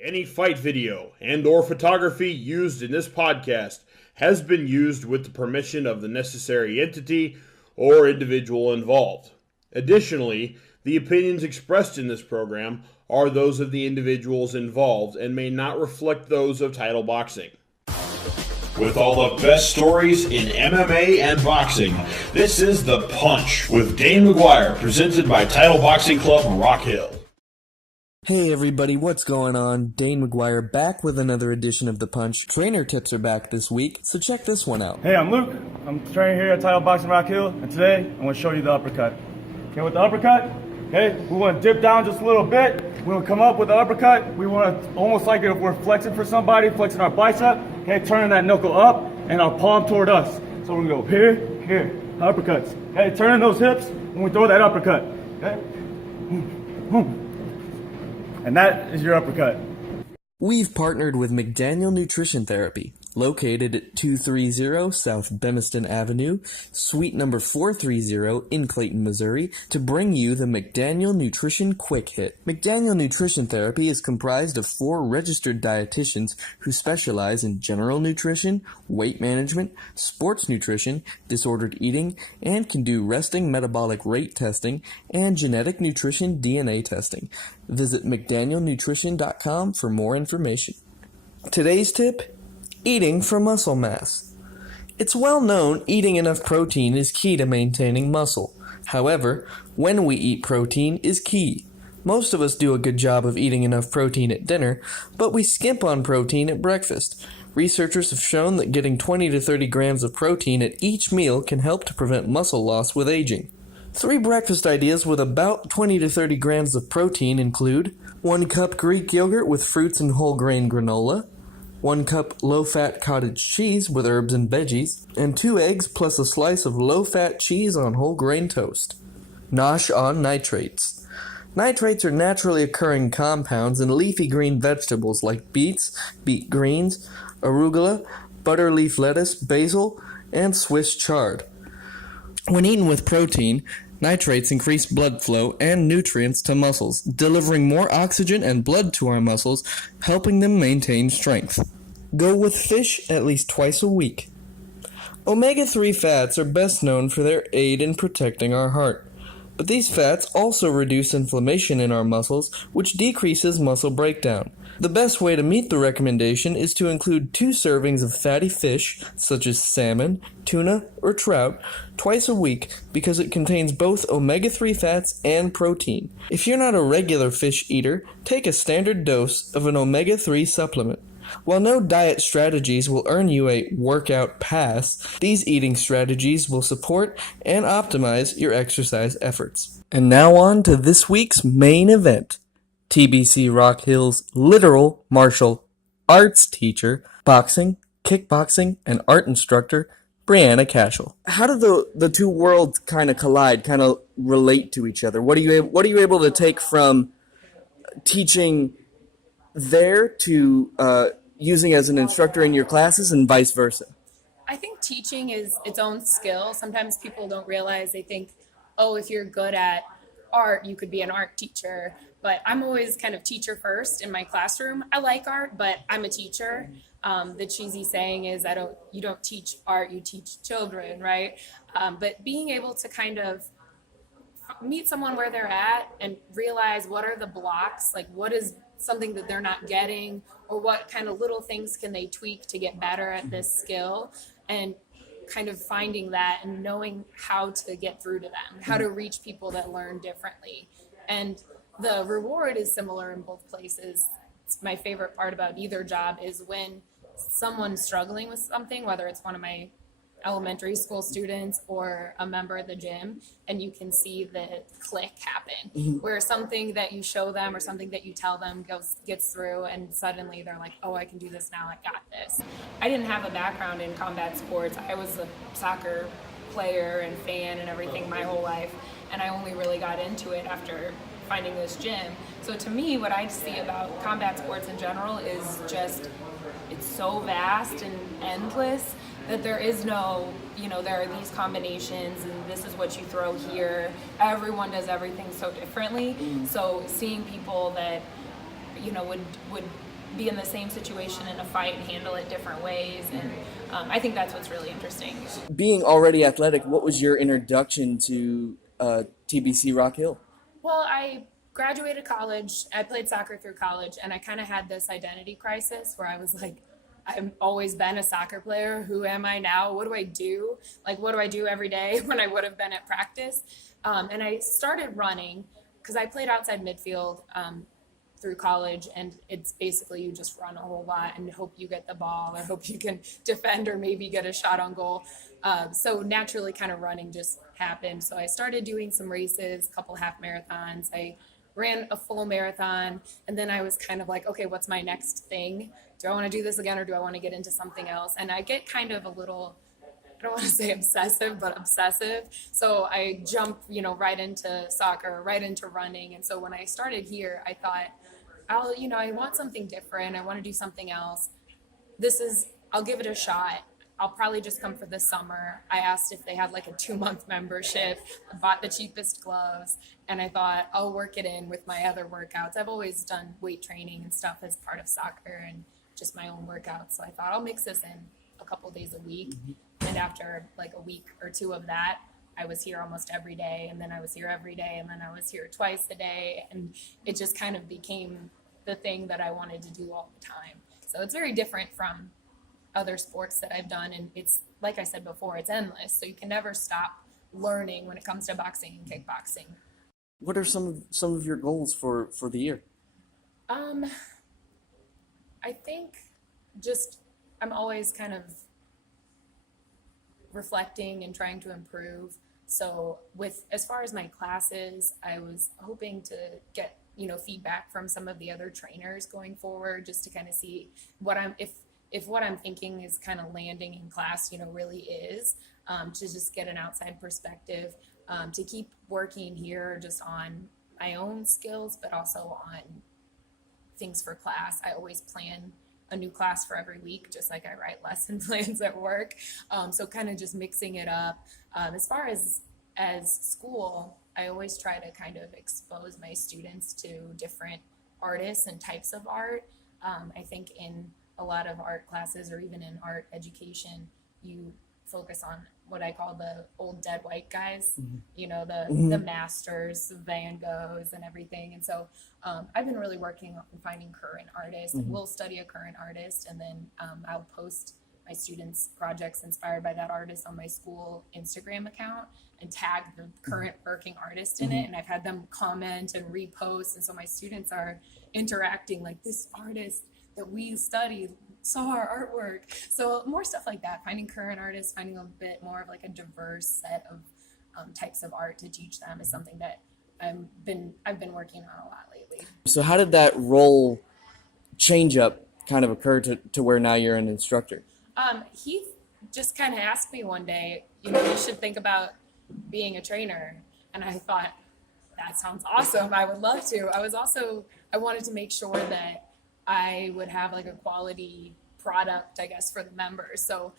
Any fight video and/or photography used in this podcast has been used with the permission of the necessary entity or individual involved. Additionally, the opinions expressed in this program are those of the individuals involved and may not reflect those of Title Boxing. With all the best stories in MMA and boxing, this is The Punch with Dane McGuire, presented by Title Boxing Club Rock Hill. Hey everybody, what's going on? Dane McGuire back with another edition of The Punch. Trainer tips are back this week, so check this one out. Hey, I'm Luke. I'm training here at Title Boxing Rock Hill, and today I'm going to show you the uppercut. Okay, with the uppercut, okay, we want to dip down just a little bit. We want to come up with the uppercut. We want to, almost like if we're flexing for somebody, flexing our bicep, okay, turning that knuckle up and our palm toward us. So we're going to go here, here, uppercuts. Okay, turning those hips when we throw that uppercut. Okay, and that is your uppercut. We've partnered with McDaniel Nutrition Therapy, located at 230 South Bemiston Avenue, suite number 430 in Clayton, Missouri, to bring you the McDaniel Nutrition Quick Hit. McDaniel Nutrition Therapy is comprised of 4 registered dietitians who specialize in general nutrition, weight management, sports nutrition, disordered eating, and can do resting metabolic rate testing and genetic nutrition DNA testing. Visit McDanielNutrition.com for more information. Today's tip: eating for muscle mass. It's well known eating enough protein is key to maintaining muscle. However, when we eat protein is key. Most of us do a good job of eating enough protein at dinner, but we skimp on protein at breakfast. Researchers have shown that getting 20 to 30 grams of protein at each meal can help to prevent muscle loss with aging. 3 breakfast ideas with about 20 to 30 grams of protein include 1 cup Greek yogurt with fruits and whole grain granola, 1 cup low-fat cottage cheese with herbs and veggies, and 2 eggs plus a slice of low-fat cheese on whole grain toast. Nosh on nitrates. Nitrates are naturally occurring compounds in leafy green vegetables like beets, beet greens, arugula, butter leaf lettuce, basil, and Swiss chard. When eaten with protein, nitrates increase blood flow and nutrients to muscles, delivering more oxygen and blood to our muscles, helping them maintain strength. Go with fish at least twice a week. Omega-3 fats are best known for their aid in protecting our heart. But these fats also reduce inflammation in our muscles, which decreases muscle breakdown. The best way to meet the recommendation is to include 2 servings of fatty fish, such as salmon, tuna, or trout, twice a week because it contains both omega-3 fats and protein. If you're not a regular fish eater, take a standard dose of an omega-3 supplement. While no diet strategies will earn you a workout pass, these eating strategies will support and optimize your exercise efforts. And now on to this week's main event. TBC Rock Hill's literal martial arts teacher, boxing, kickboxing, and art instructor, Breanna Cashel. How do the two worlds kind of collide, kind of relate to each other? What are you able to take from teaching there to using as an instructor in your classes and vice versa? I think teaching is its own skill. Sometimes people don't realize, they think, oh, if you're good at art, you could be an art teacher. But I'm always kind of teacher first in my classroom. I like art, but I'm a teacher. The cheesy saying is, you don't teach art, you teach children, right? But being able to kind of meet someone where they're at and realize what are the blocks, like what is something that they're not getting, or what kind of little things can they tweak to get better at this skill, and kind of finding that and knowing how to get through to them, how to reach people that learn differently. And the reward is similar in both places. It's my favorite part about either job is when someone's struggling with something, whether it's one of my elementary school students or a member of the gym, and you can see the click happen, where something that you show them or something that you tell them gets through, and suddenly they're like, oh, I can do this now, I got this. I didn't have a background in combat sports. I was a soccer player and fan and everything my whole life, and I only really got into it after finding this gym. So to me, what I see about combat sports in general is just, it's so vast and endless that there is no, there are these combinations and this is what you throw here. Everyone does everything so differently. So seeing people that would be in the same situation in a fight and handle it different ways. And I think that's what's really interesting. Being already athletic, what was your introduction to TBC Rock Hill? Well, I graduated college. I played soccer through college, and I kind of had this identity crisis where I was like, I've always been a soccer player. Who am I now? What do I do? Like, what do I do every day when I would have been at practice? And I started running because I played outside midfield through college, and it's basically you just run a whole lot and hope you get the ball or hope you can defend or maybe get a shot on goal. So naturally kind of running just happened. So I started doing some races, a couple half marathons. I ran a full marathon, and then I was kind of like, okay, what's my next thing? Do I want to do this again, or do I want to get into something else? And I get kind of a little, I don't want to say obsessive, but obsessive. So I jump, right into soccer, right into running. And so when I started here, I thought, I want something different. I want to do something else. I'll give it a shot. I'll probably just come for the summer. I asked if they had like a 2-month membership, bought the cheapest gloves, and I thought I'll work it in with my other workouts. I've always done weight training and stuff as part of soccer and just my own workouts. So I thought I'll mix this in a couple days a week. And after like a week or two of that, I was here almost every day, and then I was here every day, and then I was here twice a day, and it just kind of became the thing that I wanted to do all the time. So it's very different from other sports that I've done, and it's, like I said before, it's endless, so you can never stop learning when it comes to boxing and kickboxing. What are some of your goals for the year? I think just I'm always kind of reflecting and trying to improve. So as far as my classes, I was hoping to get feedback from some of the other trainers going forward, just to kind of see if what I'm thinking is kind of landing in class, really is, to just get an outside perspective, to keep working here just on my own skills, but also on things for class. I always plan a new class for every week, just like I write lesson plans at work. So kind of just mixing it up. As far as school, I always try to kind of expose my students to different artists and types of art. I think in a lot of art classes, or even in art education, you focus on what I call the old dead white guys, the masters, Van Goghs and everything. And so I've been really working on finding current artists. And we'll study a current artist, and then I'll post my students' projects inspired by that artist on my school Instagram account and tag the current working artist in it. And I've had them comment and repost. And so my students are interacting like, this artist that we studied saw our artwork. So more stuff like that, finding current artists, finding a bit more of like a diverse set of types of art to teach them is something that I've been working on a lot lately. So how did that role change up kind of occur to where now you're an instructor? He just kind of asked me one day, you should think about being a trainer. And I thought, that sounds awesome. I would love to. I wanted to make sure that I would have like a quality product, I guess, for the members. So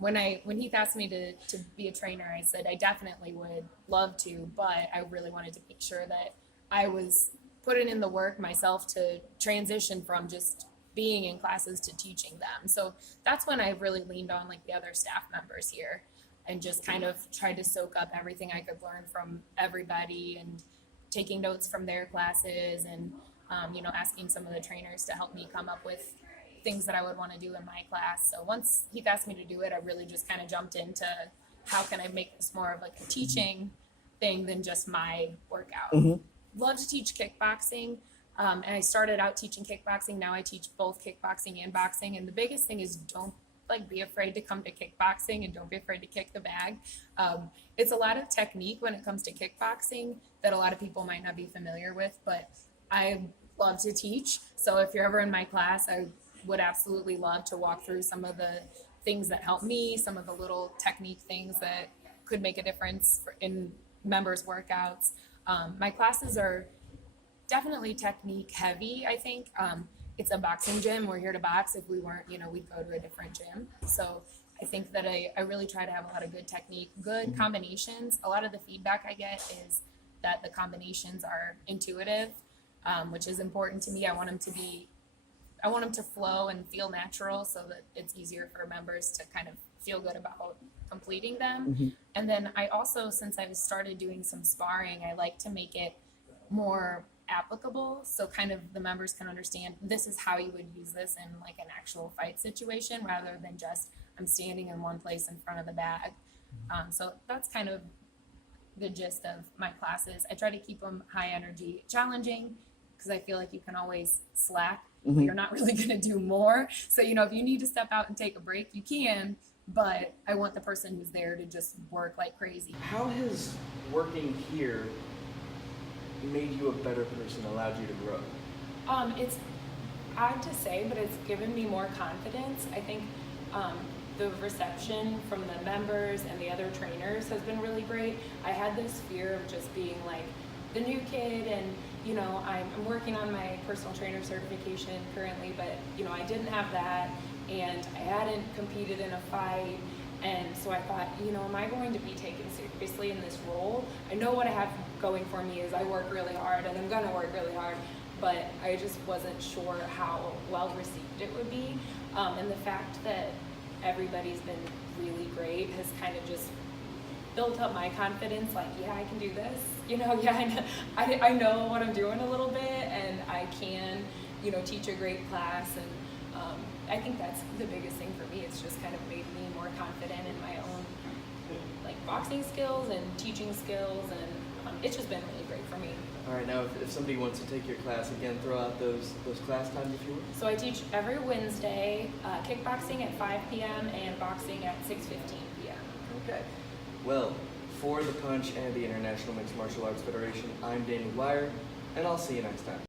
when Heath asked me to be a trainer, I said I definitely would love to, but I really wanted to make sure that I was putting in the work myself to transition from just being in classes to teaching them. So that's when I really leaned on like the other staff members here and just kind of tried to soak up everything I could learn from everybody and taking notes from their classes and asking some of the trainers to help me come up with things that I would want to do in my class. So once he asked me to do it, I really just kind of jumped into how can I make this more of like a teaching thing than just my workout. Love to teach kickboxing. And I started out teaching kickboxing. Now I teach both kickboxing and boxing. And the biggest thing is don't be afraid to come to kickboxing and don't be afraid to kick the bag. It's a lot of technique when it comes to kickboxing that a lot of people might not be familiar with, but I love to teach. So if you're ever in my class, I would absolutely love to walk through some of the things that help me, some of the little technique things that could make a difference in members' workouts. My classes are definitely technique heavy, I think. It's a boxing gym. We're here to box. If we weren't, we'd go to a different gym. So I think that I really try to have a lot of good technique, good combinations. A lot of the feedback I get is that the combinations are intuitive. which is important to me. I want them to flow and feel natural so that it's easier for members to kind of feel good about completing them. And then I also, since I've started doing some sparring, I like to make it more applicable, so kind of the members can understand this is how you would use this in like an actual fight situation rather than just I'm standing in one place in front of the bag. So that's kind of the gist of my classes. I try to keep them high energy, challenging, because I feel like you can always slack, but you're not really going to do more. So, you know, if you need to step out and take a break, you can, but I want the person who's there to just work like crazy. How has working here made you a better person, allowed you to grow? It's odd to say, but it's given me more confidence. I think the reception from the members and the other trainers has been really great. I had this fear of just being like the new kid, and you know, I'm working on my personal trainer certification currently, but you know, I didn't have that, and I hadn't competed in a fight. And so I thought, you know, am I going to be taken seriously in this role? I know what I have going for me is I work really hard, and I'm gonna work really hard, but I just wasn't sure how well received it would be. And the fact that everybody's been really great has kind of just built up my confidence, like, yeah, I can do this. You know, yeah, I know what I'm doing a little bit, and I can, you know, teach a great class. And I think that's the biggest thing for me. It's just kind of made me more confident in my own like boxing skills and teaching skills, and it's just been really great for me. All right, now if somebody wants to take your class, again, throw out those class times if you will. So I teach every Wednesday, kickboxing at 5 p.m. and boxing at 6:15 p.m. Okay. Well, for The Punch and the International Mixed Martial Arts Federation, I'm Dane, and I'll see you next time.